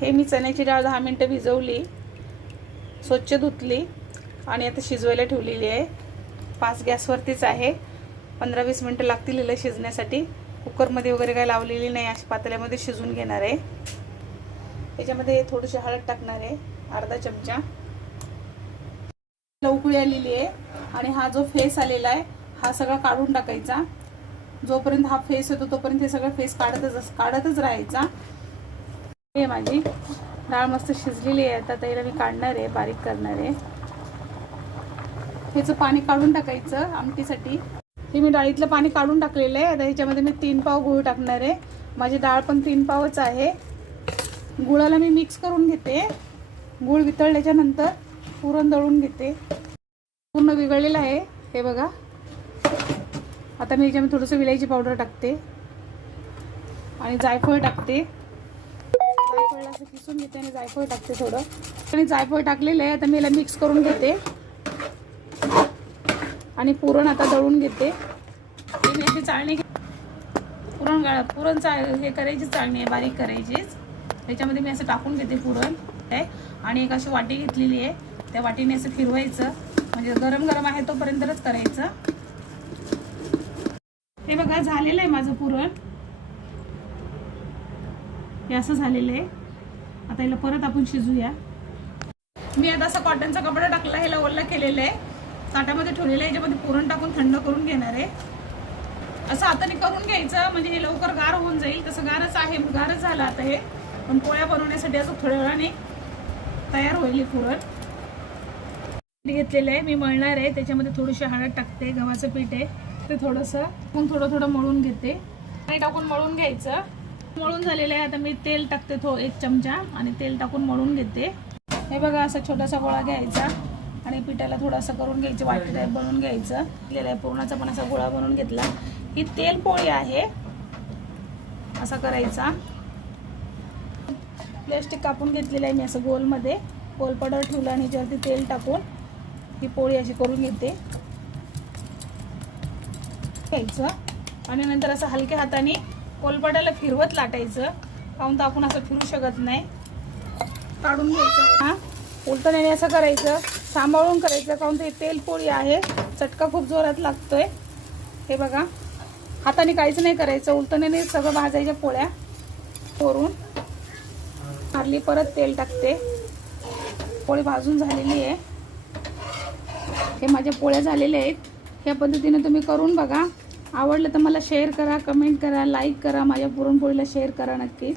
हे मी चण्याची डाळ 10 मिनिटं भिजवली, स्वच्छ धुतली आणि आता शिजवायला ठेवलेली आहे. 5 गॅसवरतीच आहे. 15-20 मिनिटं लागतील हिला शिजण्यासाठी. कुकरमध्ये वगैरे काय लावलेली नाही, अशा पातेल्यामध्ये शिजून घेणार आहे. याच्यामध्ये थोडीशी हळद टाकणार आहे, अर्धा चमचा. उकळी आलेली आहे आणि हा जो फेस आलेला आहे हा सगळा काढून टाकायचा. जोपर्यंत हा फेस येतो तोपर्यंत हे सगळं फेस काढतच राहायचा. हे माझी डाळ मस्त शिजलेली आहे. आता त्याला मी काढणार आहे, बारीक करणार आहे. ह्याचं पाणी काढून टाकायचं आमटीसाठी. हे मी डाळीतलं पाणी काढून टाकलेलं आहे. आता ह्याच्यामध्ये मी 3 पाव गूळ टाकणार आहे. माझी डाळ पण 3 पावच आहे. गुळाला मी मिक्स करून घेते. गूळ वितळल्याच्या नंतर पुरण दळून घेते. पूर्ण विघळलेलं आहे हे बघा. आता मी याच्यामध्ये थोडंसं विलायची पावडर टाकते आणि जायफळ टाकते. जायफळला असं किसून घेते आणि जायफळ टाकते थोडं. आणि जायफळ टाकलेलं आहे. आता मी याला मिक्स करून घेते आणि पुरण आता दळून घेते. मी अशी चाळणी पुरण हे करायची, चाळणी आहे बारीक करायचीच. त्याच्यामध्ये मी असं टाकून घेते पुरण आणि एक अशी वाटी घेतलेली आहे. त्या वाटीने असं फिरवायचं, म्हणजे गरम गरम आहे तोपर्यंतच करायचं. हे बघा झालेलं आहे माझं पुरण. हे असं झालेलं आहे. आता याला परत आपण शिजूया. मी आता असं कॉटनचा कपडा टाकला, ह्याला ओला केलेलं आहे, ताटामध्ये ठेवलेलं आहे. याच्यामध्ये पुरण टाकून थंड करून घेणार आहे. असं हाताने करून घ्यायचं, म्हणजे हे लवकर गार होऊन जाईल. तसं गारच आहे, गारच झालं आता हे. पण पोळ्या बनवण्यासाठी असं थोड्या वेळाने तयार होईल पुरण. घेतलेलं आहे मी, मळणार आहे. त्याच्यामध्ये थोडीशी हळद टाकते, गव्हाचं पीठ आहे ते थोडंसं थोडं मळून घेते. पाणी टाकून मळून घ्यायचं. मळून झालेलं आहे. आता मी तेल टाकते 1 चमचा आणि तेल टाकून मळून घेते. हे बघा असा छोटासा गोळा घ्यायचा आणि पिठाला थोडासा करून घ्यायचं, वाटी टाईप बनवून घ्यायचं. घेतलेला आहे पूर्णाचा पण असा गोळा बनवून घेतला. ही तेल पोळी आहे. असा करायचा. प्लास्टिक कापून घेतलेलं आहे मी असं गोलमध्ये, गोलपडावर ठेवलं आणि याच्यावरती तेल टाकून ही पोळी अशी करून घेते घ्यायचं. आणि नंतर असं हलक्या हाताने कोलपटाला फिरवत लाटायचं, काहून तर आपण असं फिरू शकत नाही. काढून घ्यायचं. हा उलटण्याने असं करायचं, सांभाळून करायचं, काहून ते तेल पोळी आहे, चटका खूप जोरात लागतोय. हे बघा हाताने काहीच नाही करायचं, उलटण्याने सगळं भाजायच्या पोळ्या. करून मारली, परत तेल टाकते. पोळी भाजून झालेली आहे. हे माझ्या पोळ्या झालेल्या आहेत. ह्या पद्धतीने तुम्ही करून बघा. आवडलं तर मला शेअर करा, कमेंट करा, लाईक करा. माझ्या पुरणपोळीला शेअर करा नक्कीच.